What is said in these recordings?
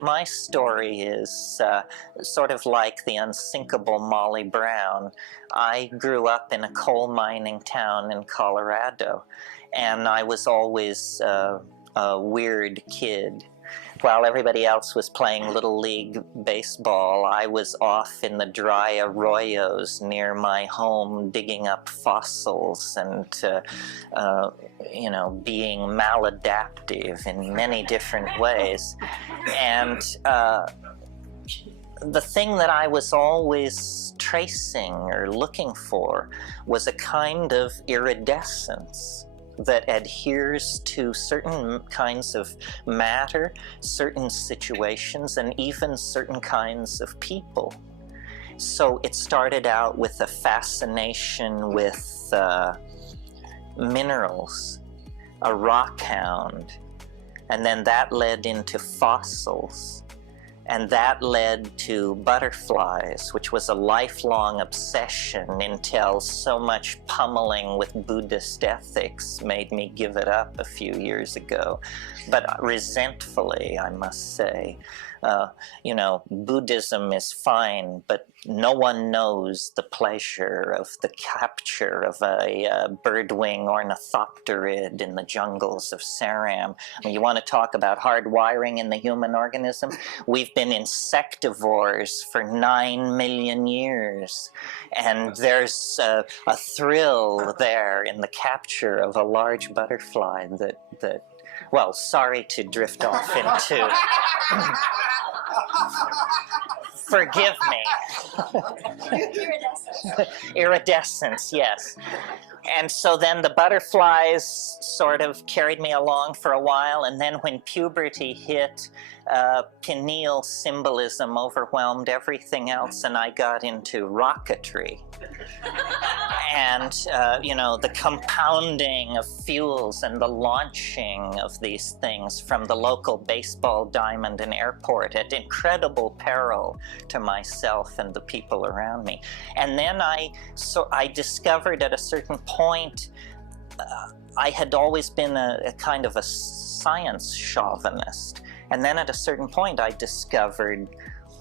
My story is sort of like the unsinkable Molly Brown. I grew up in a coal mining town in Colorado, and I was always a weird kid. While everybody else was playing Little League baseball, I was off in the dry arroyos near my home digging up fossils and, being maladaptive in many different ways. And the thing that I was always tracing or looking for was a kind of iridescence that adheres to certain kinds of matter, certain situations, and even certain kinds of people. So it started out with a fascination with minerals, a rock hound, and then that led into fossils. And that led to butterflies, which was a lifelong obsession until so much pummeling with Buddhist ethics made me give it up a few years ago. But resentfully, I must say. Buddhism is fine, but no one knows the pleasure of the capture of a birdwing ornithopterid in the jungles of Saram. I mean, you want to talk about hard wiring in the human organism? We've been insectivores for 9 million years, and there's a thrill there in the capture of a large butterfly that well, sorry to drift off into... Forgive me. Iridescence, yes. And so then the butterflies sort of carried me along for a while, and then when puberty hit, pineal symbolism overwhelmed everything else, and I got into rocketry. And, the compounding of fuels and the launching of these things from the local baseball diamond and airport at incredible peril to myself and the people around me. And then I discovered at a certain point, I had always been a kind of a science chauvinist. And then at a certain point, I discovered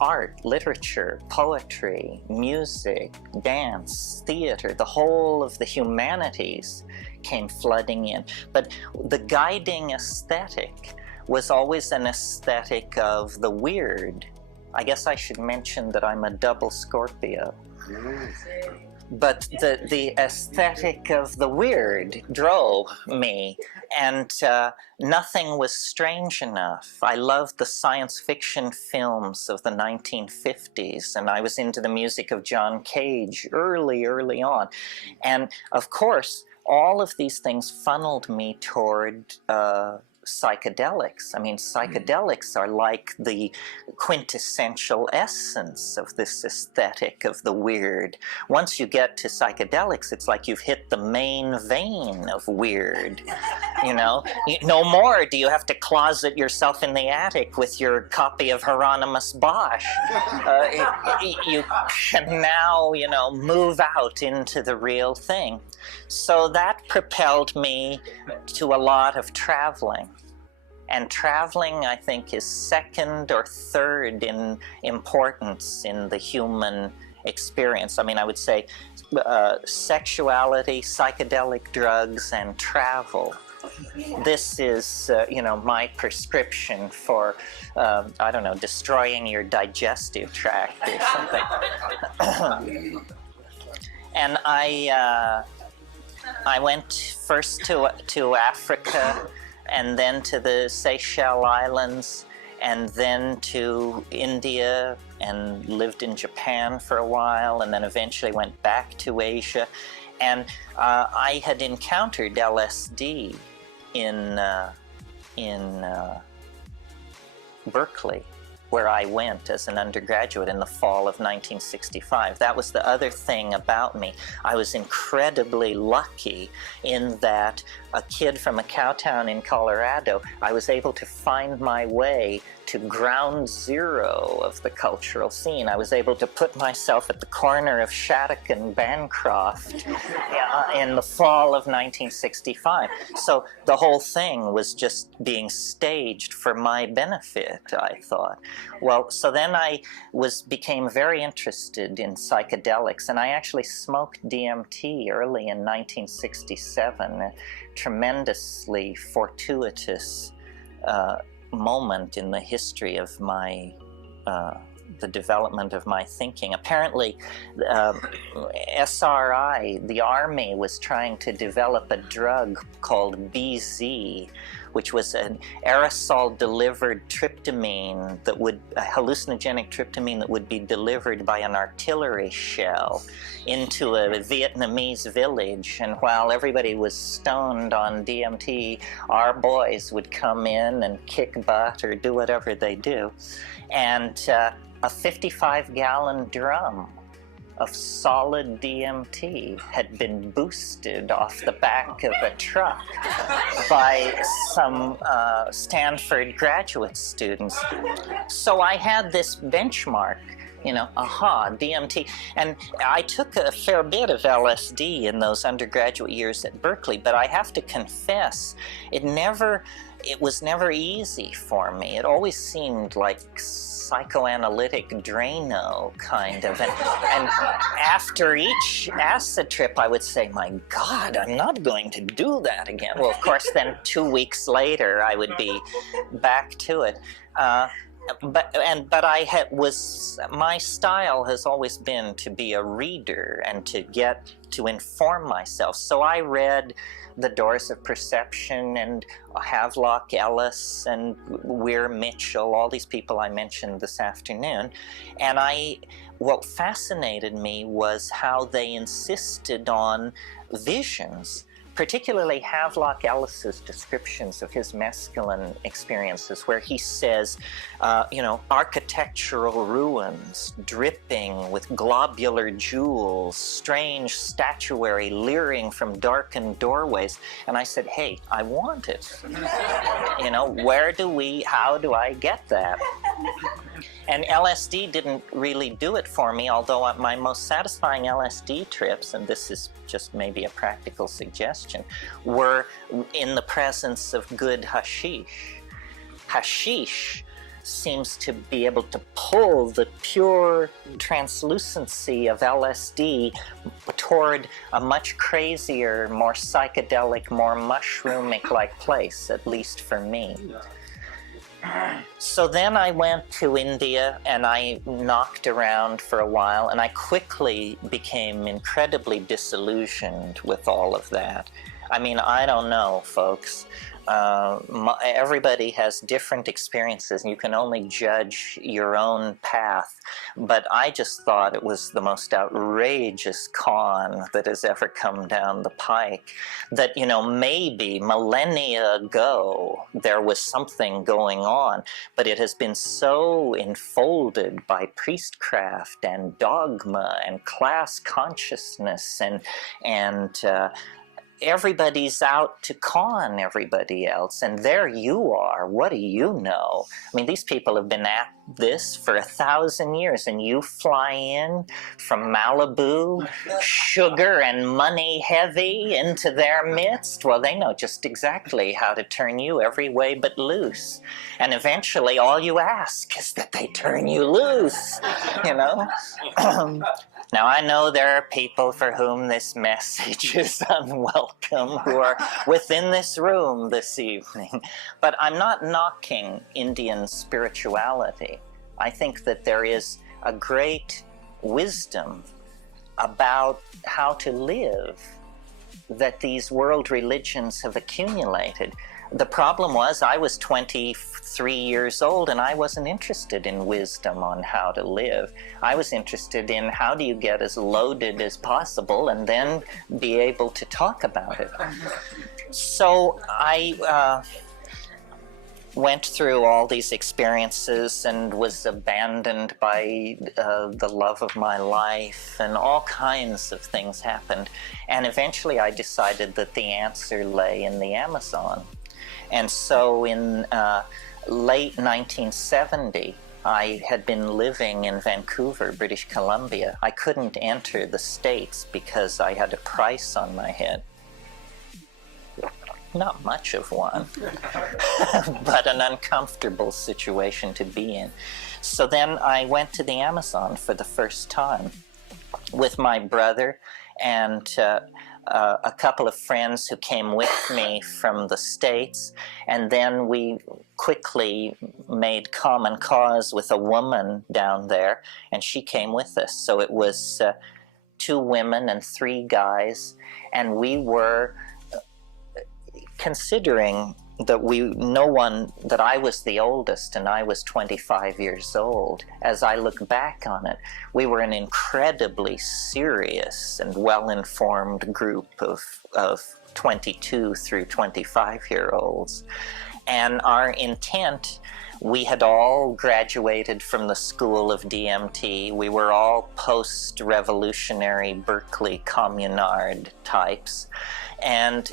art, literature, poetry, music, dance, theater, the whole of the humanities came flooding in. But the guiding aesthetic was always an aesthetic of the weird. I guess I should mention that I'm a double Scorpio. But the aesthetic of the weird drove me, and nothing was strange enough. I loved the science fiction films of the 1950s, and I was into the music of John Cage early on. And of course, all of these things funneled me toward psychedelics. I mean, psychedelics are like the quintessential essence of this aesthetic of the weird. Once you get to psychedelics, it's like you've hit the main vein of weird. No more do you have to closet yourself in the attic with your copy of Hieronymus Bosch. You can now, move out into the real thing. So that propelled me to a lot of traveling. And traveling, I think, is second or third in importance in the human experience. I mean, I would say sexuality, psychedelic drugs, and travel. This is, my prescription for, destroying your digestive tract or something. And I went first to Africa, and then to the Seychelles Islands, and then to India, and lived in Japan for a while, and then eventually went back to Asia. And I had encountered LSD in Berkeley, where I went as an undergraduate in the fall of 1965. That was the other thing about me. I was incredibly lucky in that a kid from a cow town in Colorado, I was able to find my way to ground zero of the cultural scene. I was able to put myself at the corner of Shattuck and Bancroft in the fall of 1965. So the whole thing was just being staged for my benefit, I thought. Well, so then I became very interested in psychedelics, and I actually smoked DMT early in 1967, a tremendously fortuitous moment in the history of my the development of my thinking. Apparently, SRI, the Army, was trying to develop a drug called BZ, which was an aerosol-delivered tryptamine that would, a hallucinogenic tryptamine that would be delivered by an artillery shell into a Vietnamese village. And while everybody was stoned on DMT, our boys would come in and kick butt or do whatever they do. And a 55-gallon drum of solid DMT had been boosted off the back of a truck by some Stanford graduate students. So I had this benchmark, you know, DMT. And I took a fair bit of LSD in those undergraduate years at Berkeley, but I have to confess, it was never easy for me. It always seemed like psychoanalytic Drano, kind of. And after each acid trip, I would say, my God, I'm not going to do that again. Well, of course, then 2 weeks later, I would be back to it. But my style has always been to be a reader and to inform myself. So I read The Doors of Perception and Havelock Ellis and Weir Mitchell, all these people I mentioned this afternoon. And what fascinated me was how they insisted on visions, particularly Havelock Ellis's descriptions of his mescaline experiences, where he says, architectural ruins dripping with globular jewels, strange statuary leering from darkened doorways. And I said, hey, I want it. How do I get that? And LSD didn't really do it for me, although my most satisfying LSD trips, and this is just maybe a practical suggestion, were in the presence of good hashish. Hashish seems to be able to pull the pure translucency of LSD toward a much crazier, more psychedelic, more mushroomic-like place, at least for me. So then I went to India and I knocked around for a while, and I quickly became incredibly disillusioned with all of that. I mean, I don't know, folks. Everybody has different experiences, and you can only judge your own path. But I just thought it was the most outrageous con that has ever come down the pike. That, maybe millennia ago there was something going on, but it has been so enfolded by priestcraft and dogma and class consciousness and everybody's out to con everybody else, and there you are. What do you know? I mean, these people have been at this for 1,000 years, and you fly in from Malibu, sugar and money heavy, into their midst. Well, they know just exactly how to turn you every way but loose. And eventually all you ask is that they turn you loose, Now, I know there are people for whom this message is unwelcome who are within this room this evening, but I'm not knocking Indian spirituality. I think that there is a great wisdom about how to live that these world religions have accumulated. The problem was I was 23 years old and I wasn't interested in wisdom on how to live. I was interested in how do you get as loaded as possible and then be able to talk about it. So went through all these experiences and was abandoned by the love of my life, and all kinds of things happened. And eventually I decided that the answer lay in the Amazon. And so in late 1970, I had been living in Vancouver, British Columbia. I couldn't enter the States because I had a price on my head. Not much of one, but an uncomfortable situation to be in. So then I went to the Amazon for the first time with my brother and a couple of friends who came with me from the States, and then we quickly made common cause with a woman down there, and she came with us. So it was 2 women and 3 guys, and we were considering that that I was the oldest and I was 25 years old. As I look back on it, we were an incredibly serious and well-informed group of 22 through 25-year-olds. And our intent, we had all graduated from the School of DMT. We were all post-revolutionary Berkeley communard types. And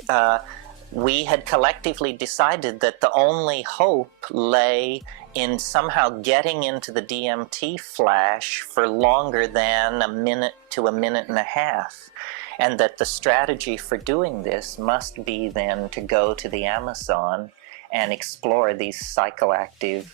we had collectively decided that the only hope lay in somehow getting into the DMT flash for longer than a minute to a minute and a half, and that the strategy for doing this must be then to go to the Amazon and explore these psychoactive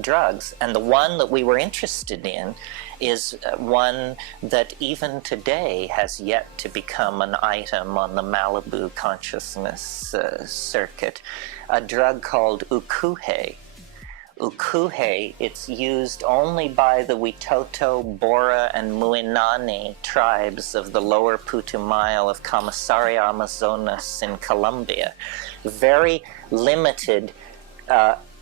drugs. And the one that we were interested in is one that even today has yet to become an item on the Malibu consciousness circuit, a drug called ukuhe. Ukuhe, it's used only by the Witoto, Bora, and Muinani tribes of the lower Putumayo of Camasaria, Amazonas in Colombia. Very limited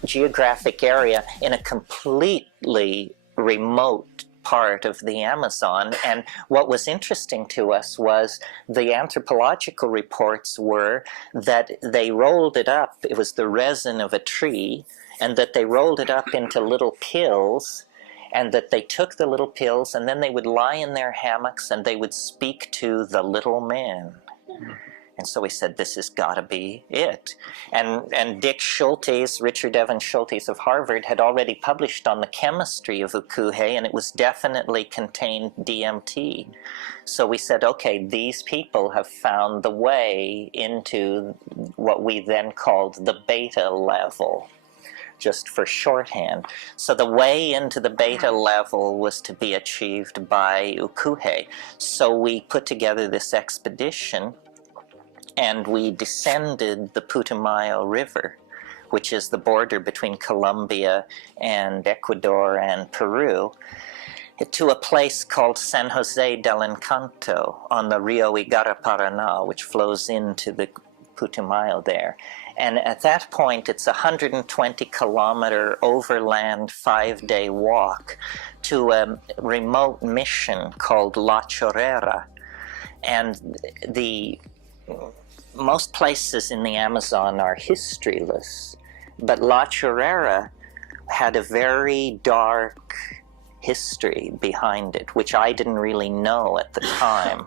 geographic area in a completely remote part of the Amazon. And what was interesting to us was the anthropological reports were that they rolled it up, it was the resin of a tree, and that they rolled it up into little pills, and that they took the little pills and then they would lie in their hammocks and they would speak to the little man. And so we said, this has got to be it. And Dick Schultes, Richard Evans Schultes of Harvard, had already published on the chemistry of ukuhe, and it was definitely contained DMT. So we said, okay, these people have found the way into what we then called the beta level, just for shorthand. So the way into the beta level was to be achieved by ukuhe. So we put together this expedition, and we descended the Putumayo River, which is the border between Colombia and Ecuador and Peru, to a place called San Jose del Encanto on the Rio Igaraparaná, which flows into the Putumayo there. And at that point, it's a 120-kilometer overland 5-day walk to a remote mission called La Chorrera. And most places in the Amazon are historyless, but La Chorrera had a very dark history behind it, which I didn't really know at the time.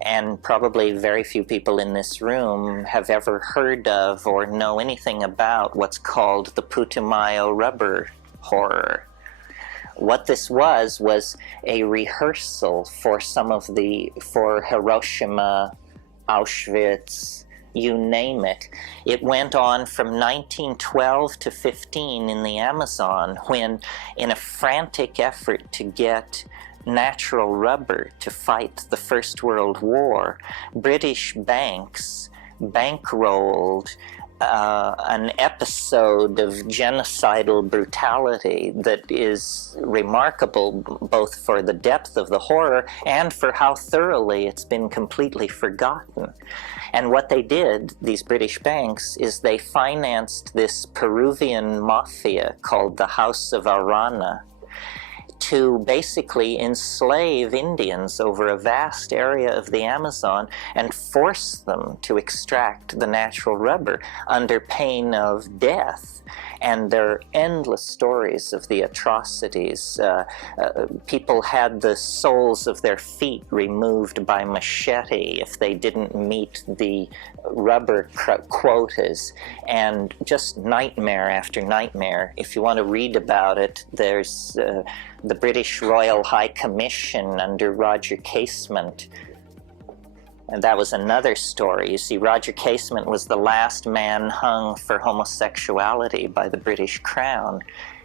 And probably very few people in this room have ever heard of or know anything about what's called the Putumayo rubber horror. What this was a rehearsal for for Hiroshima, Auschwitz, you name it. It went on from 1912 to 15 in the Amazon, when, in a frantic effort to get natural rubber to fight the First World War, British banks bankrolled an episode of genocidal brutality that is remarkable both for the depth of the horror and for how thoroughly it's been completely forgotten. And what they did, these British banks, is they financed this Peruvian mafia called the House of Arana to basically enslave Indians over a vast area of the Amazon and force them to extract the natural rubber under pain of death. And there are endless stories of the atrocities. People had the soles of their feet removed by machete if they didn't meet the rubber quotas, and just nightmare after nightmare. If you want to read about it, there's the British Royal High Commission under Roger Casement. And that was another story. You see, Roger Casement was the last man hung for homosexuality by the British Crown.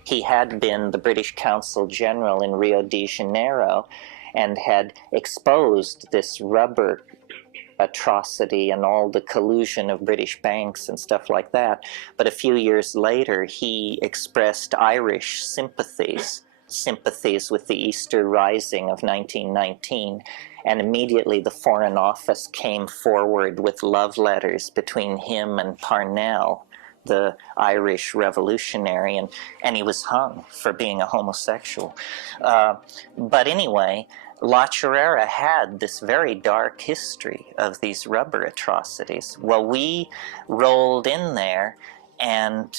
He had been the British Consul General in Rio de Janeiro and had exposed this rubber atrocity and all the collusion of British banks and stuff like that. But a few years later, he expressed Irish sympathies with the Easter Rising of 1919, and immediately the Foreign Office came forward with love letters between him and Parnell, the Irish revolutionary, and he was hung for being a homosexual. But anyway, La Chorrera had this very dark history of these rubber atrocities. Well, we rolled in there, and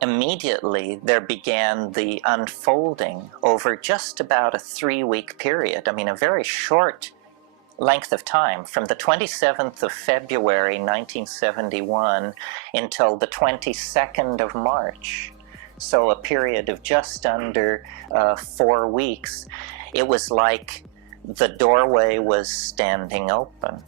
immediately there began the unfolding over just about a 3-week period. I mean, a very short length of time, from the 27th of February 1971 until the 22nd of March. So a period of just under 4 weeks. It was like the doorway was standing open.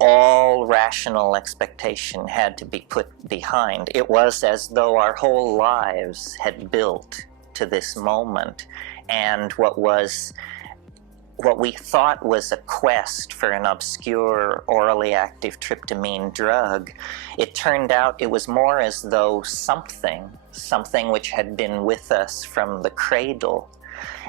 All rational expectation had to be put behind. It was as though our whole lives had built to this moment, and what we thought was a quest for an obscure orally active tryptamine drug, it turned out it was more as though something which had been with us from the cradle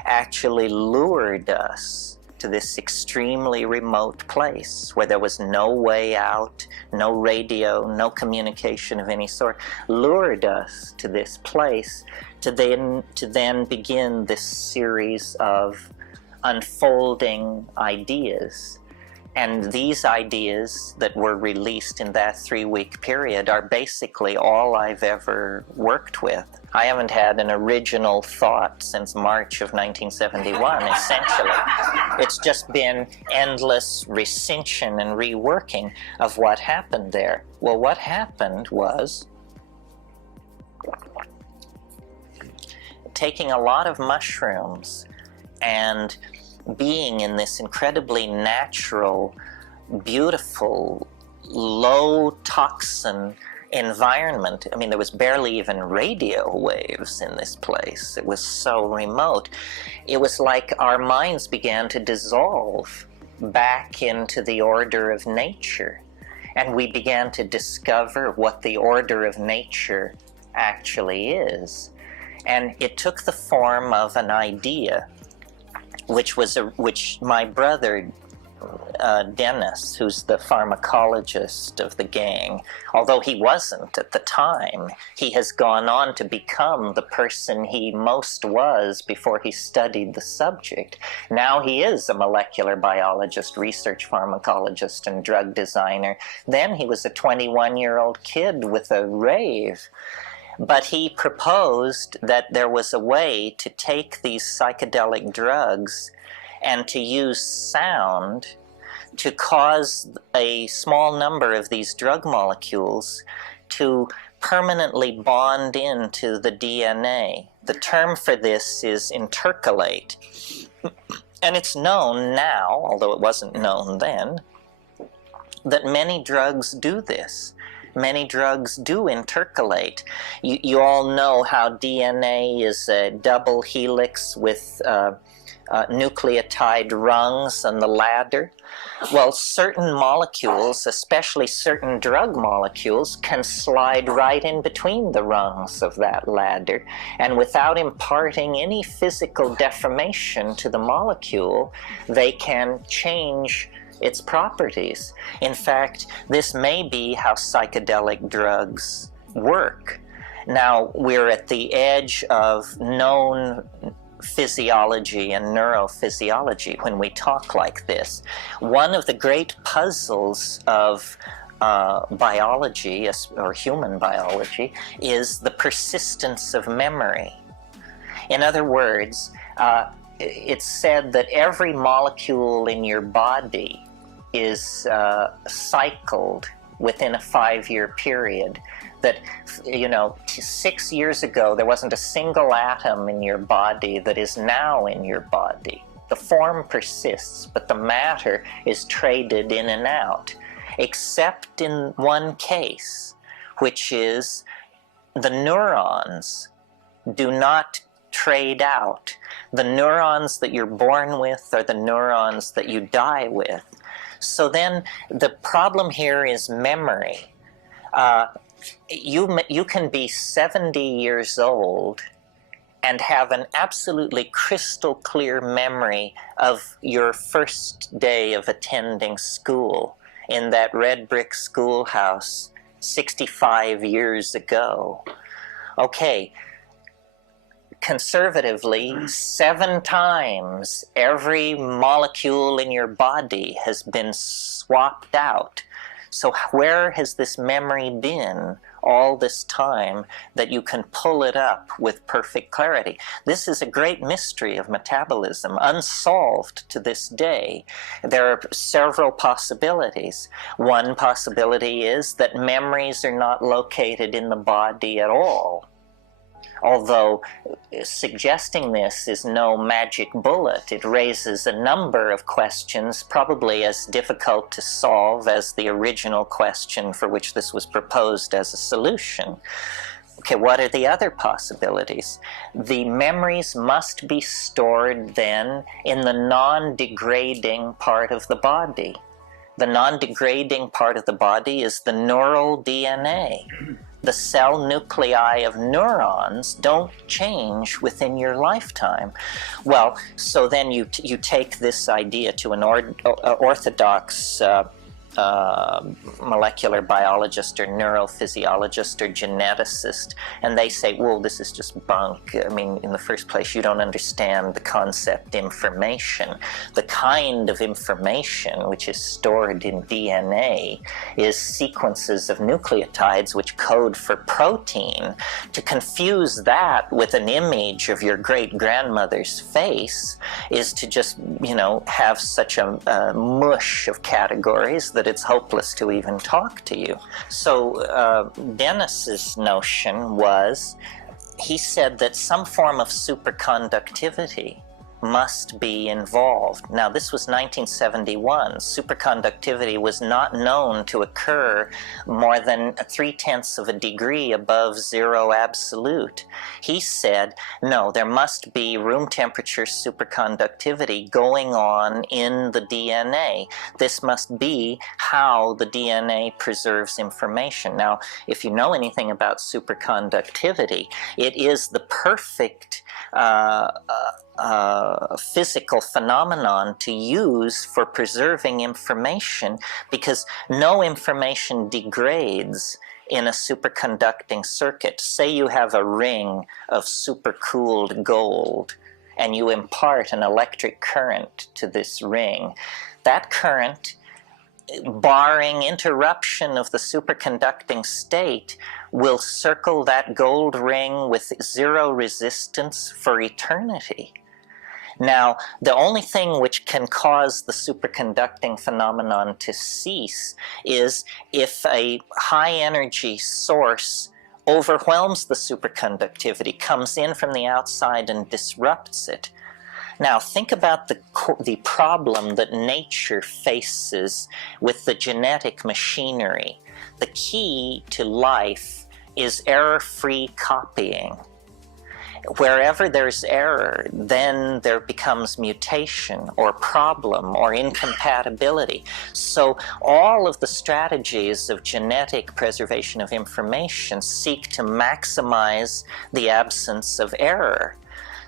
actually lured us to this extremely remote place where there was no way out, no radio, no communication of any sort, lured us to this place to then begin this series of unfolding ideas. And these ideas that were released in that 3-week period are basically all I've ever worked with. I haven't had an original thought since March of 1971, essentially. It's just been endless recension and reworking of what happened there. Well, what happened was taking a lot of mushrooms and being in this incredibly natural, beautiful, low toxin environment. I mean, there was barely even radio waves in this place. It was so remote. It was like our minds began to dissolve back into the order of nature, and we began to discover what the order of nature actually is. And it took the form of an idea, which my brother Dennis, who's the pharmacologist of the gang, although he wasn't at the time, he has gone on to become the person he most was before he studied the subject. Now he is a molecular biologist, research pharmacologist, and drug designer. Then he was a 21-year-old kid with a rave. But he proposed that there was a way to take these psychedelic drugs and to use sound to cause a small number of these drug molecules to permanently bond into the DNA. The term for this is intercalate. And it's known now, although it wasn't known then, that many drugs do this. Many drugs do intercalate. You all know how DNA is a double helix with nucleotide rungs on the ladder. Well, certain molecules, especially certain drug molecules, can slide right in between the rungs of that ladder, and without imparting any physical deformation to the molecule, they can change its properties. In fact, this may be how psychedelic drugs work. Now, we're at the edge of known physiology and neurophysiology when we talk like this. One of the great puzzles of biology, or human biology, is the persistence of memory. In other words, it's said that every molecule in your body is cycled within a 5-year period. That, 6 years ago, there wasn't a single atom in your body that is now in your body. The form persists, but the matter is traded in and out, except in one case, which is the neurons do not trade out. The neurons that you're born with are the neurons that you die with. So then the problem here is memory. You can be 70 years old and have an absolutely crystal clear memory of your first day of attending school in that red brick schoolhouse 65 years ago. Okay, conservatively, 7 times every molecule in your body has been swapped out. So where has this memory been all this time that you can pull it up with perfect clarity? This is a great mystery of metabolism, unsolved to this day. There are several possibilities. One possibility is that memories are not located in the body at all. Although suggesting this is no magic bullet, it raises a number of questions, probably as difficult to solve as the original question for which this was proposed as a solution. Okay, what are the other possibilities? The memories must be stored then in the non-degrading part of the body. The non-degrading part of the body is the neural DNA. The cell nuclei of neurons don't change within your lifetime. Well, so then you take this idea to an orthodox molecular biologist or neurophysiologist or geneticist, and they say, well, this is just bunk. I mean, in the first place, you don't understand the concept information. The kind of information which is stored in DNA is sequences of nucleotides which code for protein. To confuse that with an image of your great-grandmother's face is to just, have such a mush of categories that it's hopeless to even talk to you. So Dennis's notion was, he said that some form of superconductivity must be involved. Now, this was 1971. Superconductivity was not known to occur more than 0.3 of a degree above zero absolute. He said, no, there must be room temperature superconductivity going on in the DNA. This must be how the DNA preserves information. Now, if you know anything about superconductivity, it is the perfect physical phenomenon to use for preserving information, because no information degrades in a superconducting circuit. Say you have a ring of supercooled gold and you impart an electric current to this ring. That current, barring interruption of the superconducting state, will circle that gold ring with zero resistance for eternity. Now, the only thing which can cause the superconducting phenomenon to cease is if a high-energy source overwhelms the superconductivity, comes in from the outside and disrupts it. Now, think about the problem that nature faces with the genetic machinery. The key to life is error-free copying. Wherever there's error, then there becomes mutation or problem or incompatibility. So all of the strategies of genetic preservation of information seek to maximize the absence of error.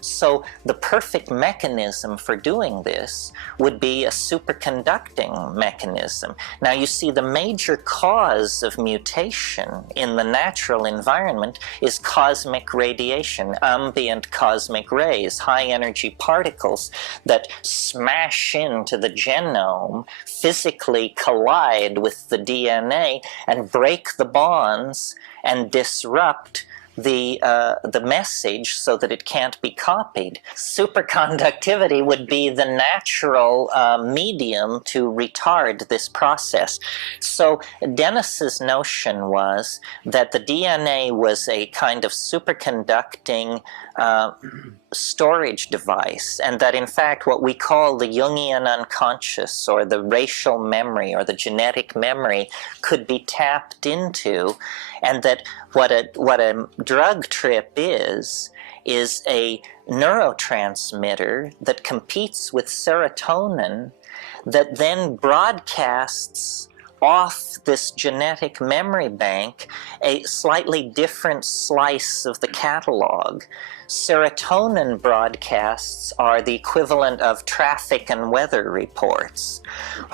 So the perfect mechanism for doing this would be a superconducting mechanism. Now you see, the major cause of mutation in the natural environment is cosmic radiation, ambient cosmic rays, high energy particles that smash into the genome, physically collide with the DNA and break the bonds and disrupt the message so that it can't be copied. Superconductivity would be the natural medium to retard this process. So Dennis's notion was that the DNA was a kind of superconducting storage device, and that in fact what we call the Jungian unconscious, or the racial memory, or the genetic memory, could be tapped into, and that what a drug trip is a neurotransmitter that competes with serotonin, that then broadcasts off this genetic memory bank a slightly different slice of the catalog. Serotonin broadcasts are the equivalent of traffic and weather reports,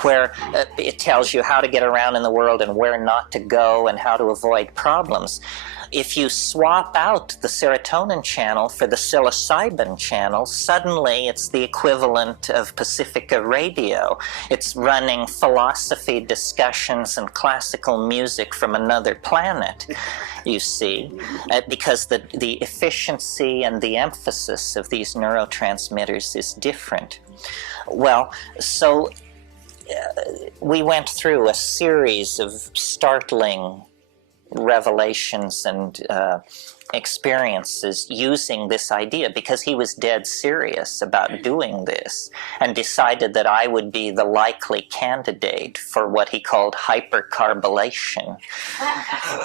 where it tells you how to get around in the world and where not to go and how to avoid problems. If you swap out the serotonin channel for the psilocybin channel, suddenly it's the equivalent of Pacifica Radio. It's running philosophy discussions and classical music from another planet, you see, because the efficiency and the emphasis of these neurotransmitters is different. Well, so we went through a series of startling revelations and experiences using this idea, because he was dead serious about doing this and decided that I would be the likely candidate for what he called hypercarbylation.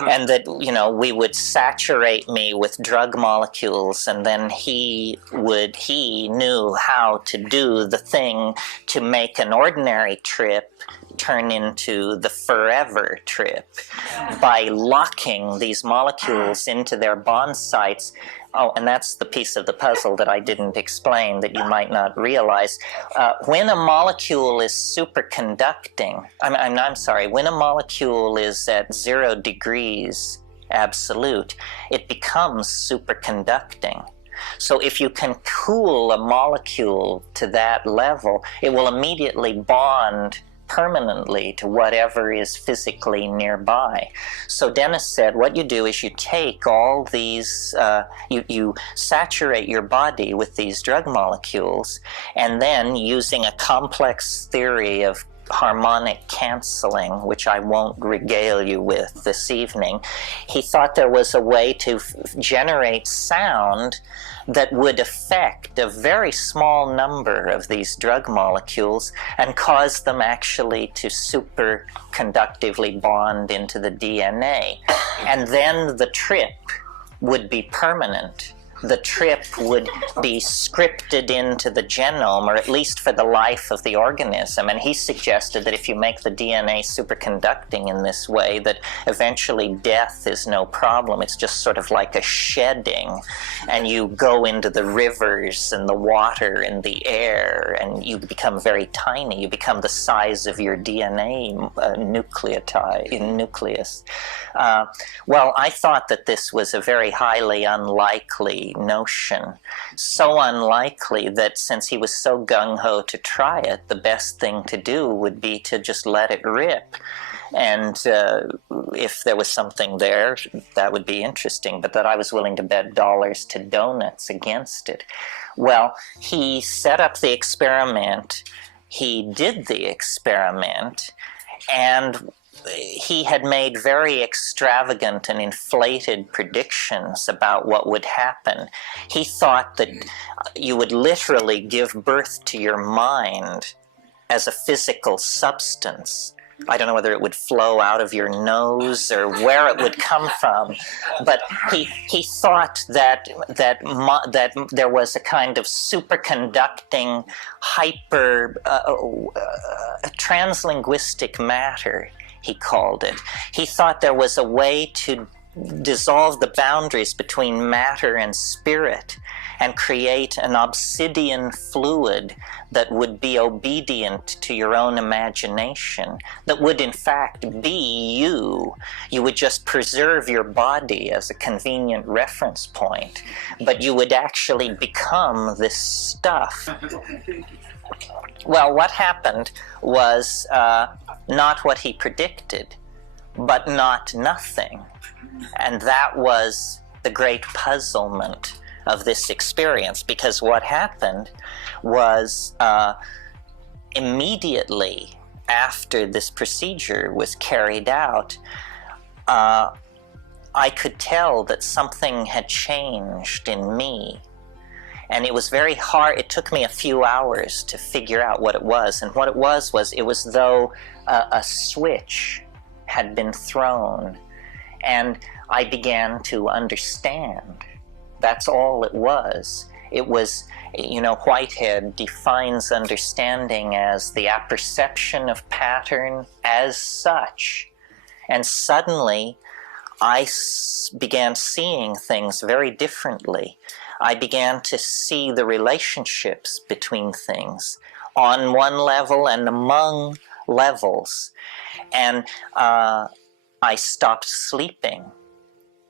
And that, you know, we would saturate me with drug molecules, and then he knew how to do the thing to make an ordinary trip turn into the forever trip by locking these molecules into their bond sites. Oh, and that's the piece of the puzzle that I didn't explain that you might not realize. When a molecule is superconducting, I'm sorry, when a molecule is at 0 degrees absolute, it becomes superconducting. So if you can cool a molecule to that level, it will immediately bond permanently to whatever is physically nearby. So Dennis said, what you do is you take all these, you saturate your body with these drug molecules, and then using a complex theory of harmonic canceling, which I won't regale you with this evening, he thought there was a way to generate sound that would affect a very small number of these drug molecules and cause them actually to superconductively bond into the DNA. And then the trip would be permanent. The trip would be scripted into the genome, or at least for the life of the organism. And he suggested that if you make the DNA superconducting in this way, that eventually death is no problem. It's just sort of like a shedding, and you go into the rivers and the water and the air, and you become very tiny. You become the size of your DNA nucleus. Well, I thought that this was a very highly unlikely notion, so unlikely that since he was so gung-ho to try it, the best thing to do would be to just let it rip. And if there was something there, that would be interesting, but that I was willing to bet dollars to donuts against it. Well, he set up the experiment, he did the experiment, and he had made very extravagant and inflated predictions about what would happen. He thought that you would literally give birth to your mind as a physical substance. I don't know whether it would flow out of your nose or where it would come from, but he thought that there was a kind of superconducting translinguistic matter, he called it. He thought there was a way to dissolve the boundaries between matter and spirit, and create an obsidian fluid that would be obedient to your own imagination, that would in fact be you. You would just preserve your body as a convenient reference point, but you would actually become this stuff. Well, what happened was not what he predicted, but not nothing. And that was the great puzzlement of this experience, because what happened was immediately after this procedure was carried out, I could tell that something had changed in me. And it was very hard. It took me a few hours to figure out what it was. And what it was it was though a switch had been thrown. And I began to understand. That's all it was. It was, Whitehead defines understanding as the apperception of pattern as such. And suddenly, I began seeing things very differently. I began to see the relationships between things on one level and among levels. And I stopped sleeping.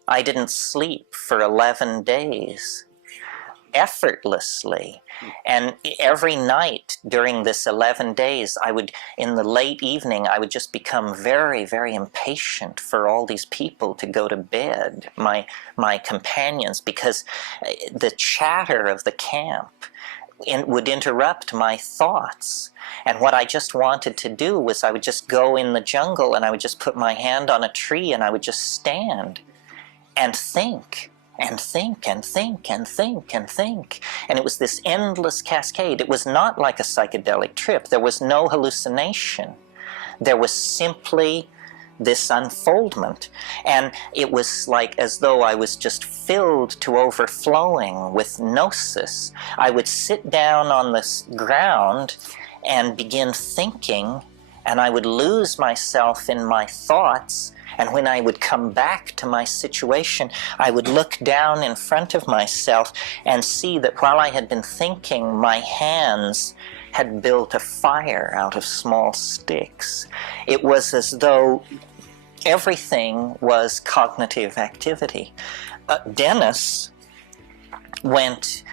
I didn't sleep for 11 days, effortlessly. And every night during this 11 days, in the late evening, I would just become very, very impatient for all these people to go to bed, my companions, because the chatter of the camp would interrupt my thoughts. And what I just wanted to do was I would just go in the jungle and I would just put my hand on a tree and I would just stand and think and think and think and think and think. And it was this endless cascade. It was not like a psychedelic trip. There was no hallucination. There was simply this unfoldment. And it was like as though I was just filled to overflowing with gnosis. I would sit down on the ground and begin thinking, and I would lose myself in my thoughts. And when I would come back to my situation, I would look down in front of myself and see that while I had been thinking, my hands had built a fire out of small sticks. It was as though everything was cognitive activity. Dennis went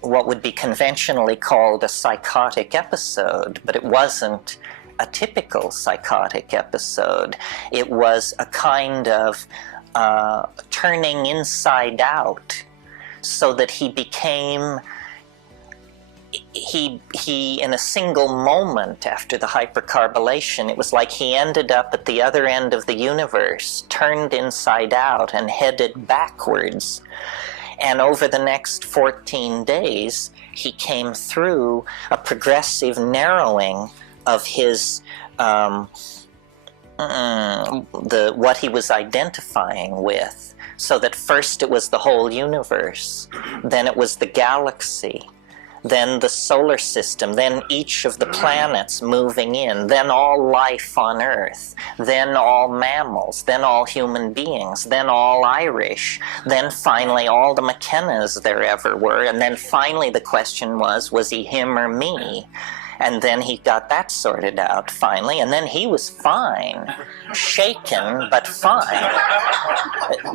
what would be conventionally called a psychotic episode, but it wasn't a typical psychotic episode. It was a kind of turning inside out, so that he became, in a single moment after the hypercarbylation, it was like he ended up at the other end of the universe, turned inside out and headed backwards. And over the next 14 days, he came through a progressive narrowing of his what he was identifying with, so that first it was the whole universe, then it was the galaxy, then the solar system, then each of the planets moving in, then all life on Earth, then all mammals, then all human beings, then all Irish, then finally all the McKennas there ever were, and then finally the question was he him or me? And then he got that sorted out finally, and then he was fine. Shaken, but fine.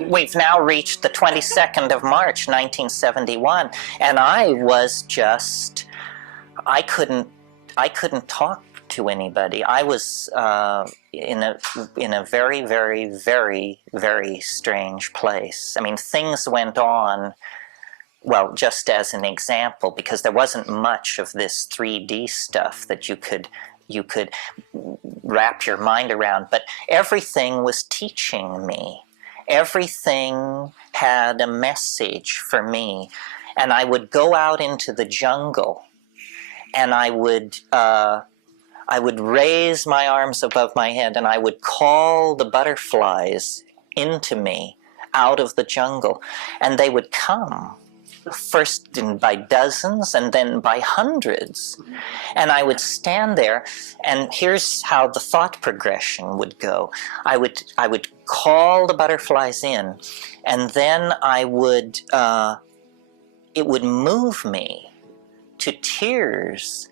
We've now reached the 22nd of March, 1971, and I was just, I couldn't talk to anybody. I was in a very, very, very, very strange place. I mean, things went on. Well, just as an example, because there wasn't much of this 3D stuff that you could wrap your mind around, but everything was teaching me. Everything had a message for me. And I would go out into the jungle, and I would raise my arms above my head, and I would call the butterflies into me out of the jungle, and they would come. first by dozens and then by hundreds. And I would stand there, and here's how the thought progression would go. I would call the butterflies in, and then it would move me to tears.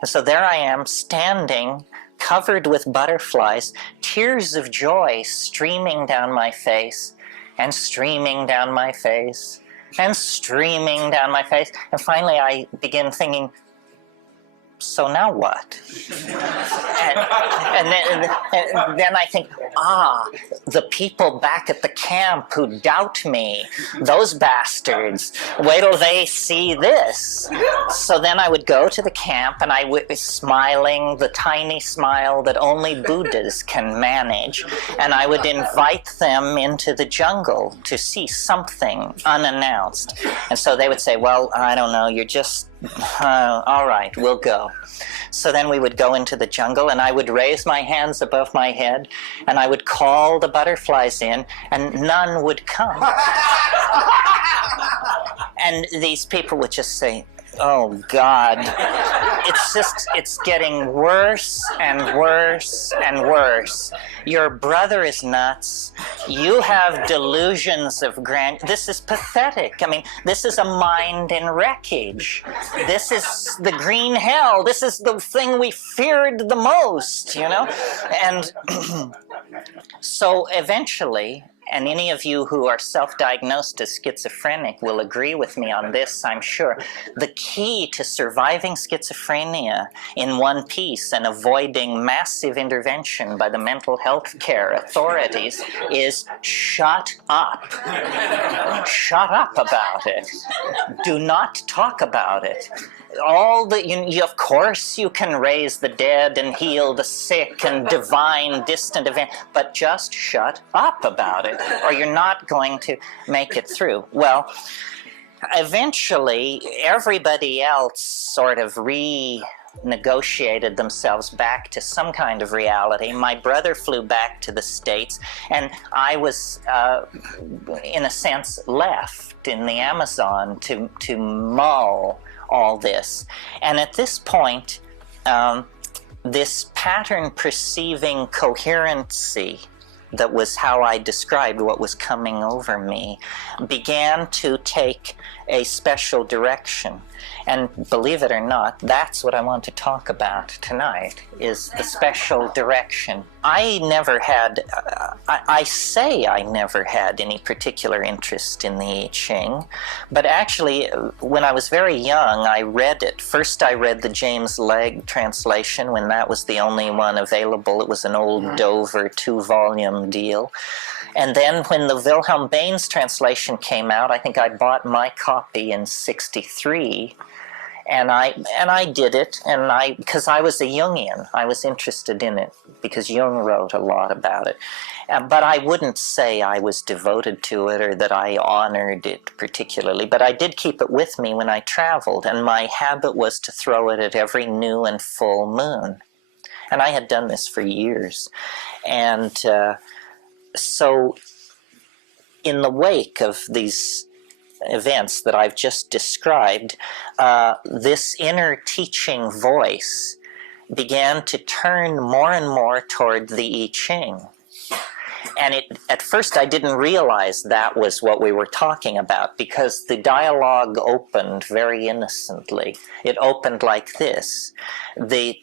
And so there I am standing, covered with butterflies, tears of joy streaming down my face, and streaming down my face, and streaming down my face. And finally I begin thinking, so now what? and then I think, the people back at the camp who doubt me, those bastards, wait till they see this. So then I would go to the camp, and I would be smiling, the tiny smile that only Buddhas can manage, and I would invite them into the jungle to see something unannounced. And so they would say, well, I don't know, you're just all right, we'll go. So then we would go into the jungle, and I would raise my hands above my head, and I would call the butterflies in, and none would come. And these people would just say, oh God, it's getting worse and worse and worse. Your brother is nuts. You have delusions of this is pathetic. I mean, this is a mind in wreckage. This is the green hell. This is the thing we feared the most, you know? And so eventually, and any of you who are self-diagnosed as schizophrenic will agree with me on this, I'm sure. The key to surviving schizophrenia in one piece and avoiding massive intervention by the mental health care authorities is shut up. Shut up about it. Do not talk about it. Of course you can raise the dead and heal the sick and divine distant event, but just shut up about it, or you're not going to make it through. Well, eventually everybody else sort of renegotiated themselves back to some kind of reality. My brother flew back to the States, and I was, in a sense, left in the Amazon to mull all this. And at this point, this pattern perceiving coherency, that was how I described what was coming over me, began to take a special direction. And believe it or not, that's what I want to talk about tonight, is the special direction. I never had, I say I never had any particular interest in the I Ching, but actually, when I was very young, I read it. First I read the James Legge translation, when that was the only one available. It was an old Dover 2-volume deal. And then when the Wilhelm Baines translation came out, I think I bought my copy in '63, and I did it, and because I was a Jungian, I was interested in it because Jung wrote a lot about it. But I wouldn't say I was devoted to it or that I honored it particularly. But I did keep it with me when I traveled, and my habit was to throw it at every new and full moon. And I had done this for years. And so in the wake of these events that I've just described, this inner teaching voice began to turn more and more toward the I Ching. And at first I didn't realize that was what we were talking about, because the dialogue opened very innocently. It opened like this. The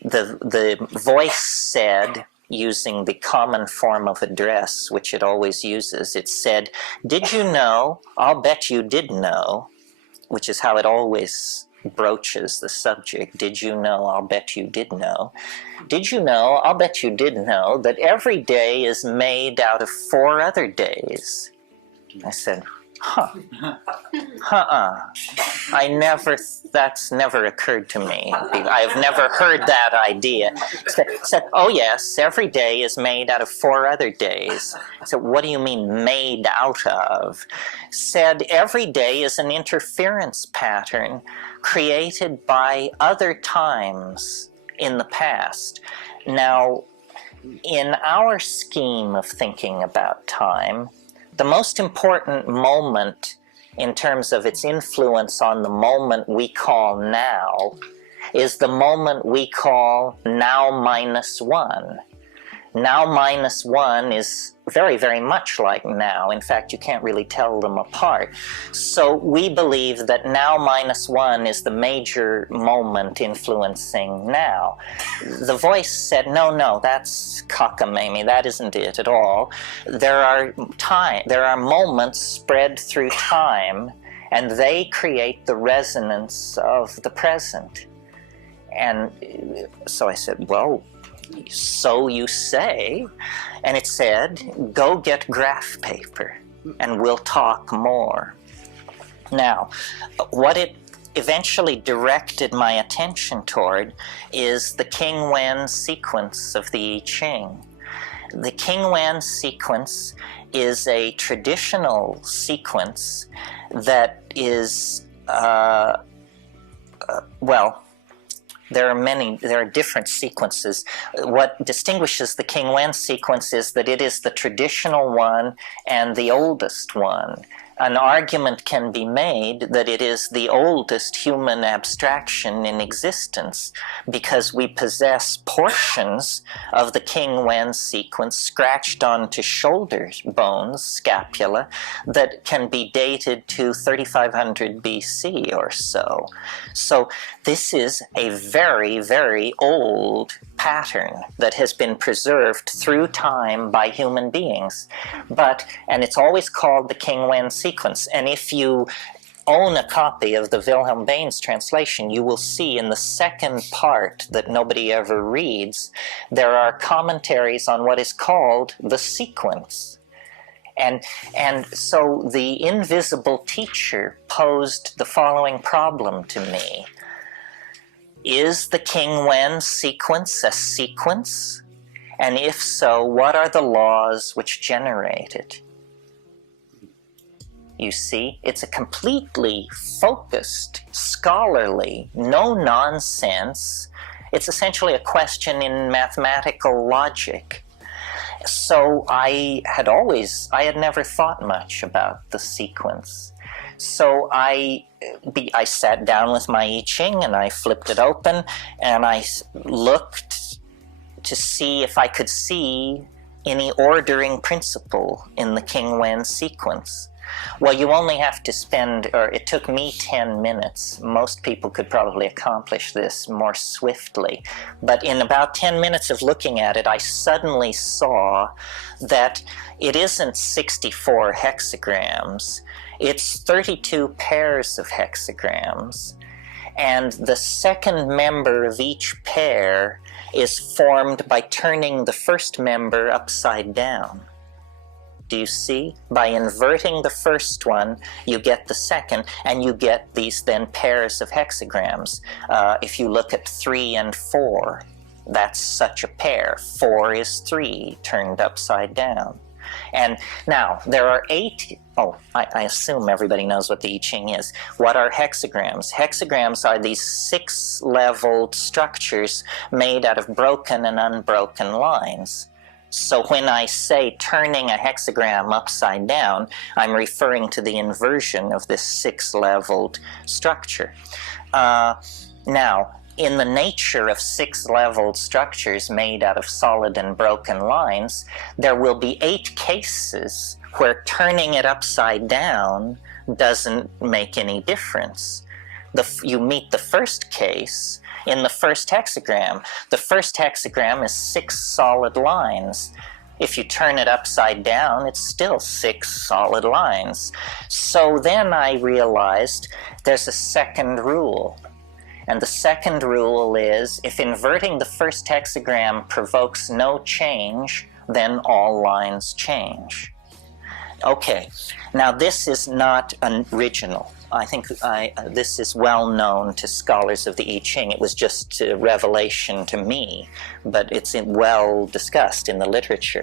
voice said, using the common form of address, which it always uses, it said, "Did you know? I'll bet you did know," which is how it always broaches the subject. Did you know? I'll bet you did know. Did you know? I'll bet you did know that every day is made out of 4 other days. I said, that's never occurred to me. I've never heard that idea. Said, oh yes, every day is made out of 4 other days. I said, what do you mean made out of? Said, every day is an interference pattern created by other times in the past. Now, in our scheme of thinking about time, the most important moment in terms of its influence on the moment we call now, is the moment we call now minus one. Now minus one is very, very much like now. In fact, you can't really tell them apart. So we believe that now minus one is the major moment influencing now. The voice said, no, that's cockamamie. That isn't it at all. There are moments spread through time, and they create the resonance of the present. And so I said, well, so you say. And it said, go get graph paper and we'll talk more. Now, what it eventually directed my attention toward is the King Wen sequence of the I Ching. The King Wen sequence is a traditional sequence that is, there are different sequences. What distinguishes the King Wen sequence is that it is the traditional one and the oldest one. An argument can be made that it is the oldest human abstraction in existence because we possess portions of the King Wen sequence scratched onto shoulder bones, scapula, that can be dated to 3500 BC or so. So this is a very, very old pattern that has been preserved through time by human beings. And it's always called the King Wen sequence. And if you own a copy of the Wilhelm Baines translation, you will see in the second part that nobody ever reads, there are commentaries on what is called the sequence. And so the invisible teacher posed the following problem to me. Is the King Wen sequence a sequence? And if so, what are the laws which generate it? You see, it's a completely focused, scholarly, no-nonsense. It's essentially a question in mathematical logic. So I had never thought much about the sequence. So I sat down with my I Ching and I flipped it open and I looked to see if I could see any ordering principle in the King Wen sequence. Well, you only have to it took me 10 minutes. Most people could probably accomplish this more swiftly. But in about 10 minutes of looking at it, I suddenly saw that it isn't 64 hexagrams. It's 32 pairs of hexagrams. And the second member of each pair is formed by turning the first member upside down. Do you see? By inverting the first one, you get the second, and you get these then pairs of hexagrams. If you look at 3 and 4, that's such a pair. 4 is 3 turned upside down. And now, there are 8, I assume everybody knows what the I Ching is. What are hexagrams? Hexagrams are these 6-leveled structures made out of broken and unbroken lines. So when I say turning a hexagram upside down, I'm referring to the inversion of this 6-leveled structure. Now, in the nature of 6-leveled structures made out of solid and broken lines, there will be 8 cases where turning it upside down doesn't make any difference. You meet the first case in the first hexagram. The first hexagram is 6 solid lines. If you turn it upside down, it's still 6 solid lines. So then I realized there's a second rule. And the second rule is, if inverting the first hexagram provokes no change, then all lines change. Okay, now this is not original. I think this is well known to scholars of the I Ching. It was just a revelation to me, but it's well discussed in the literature.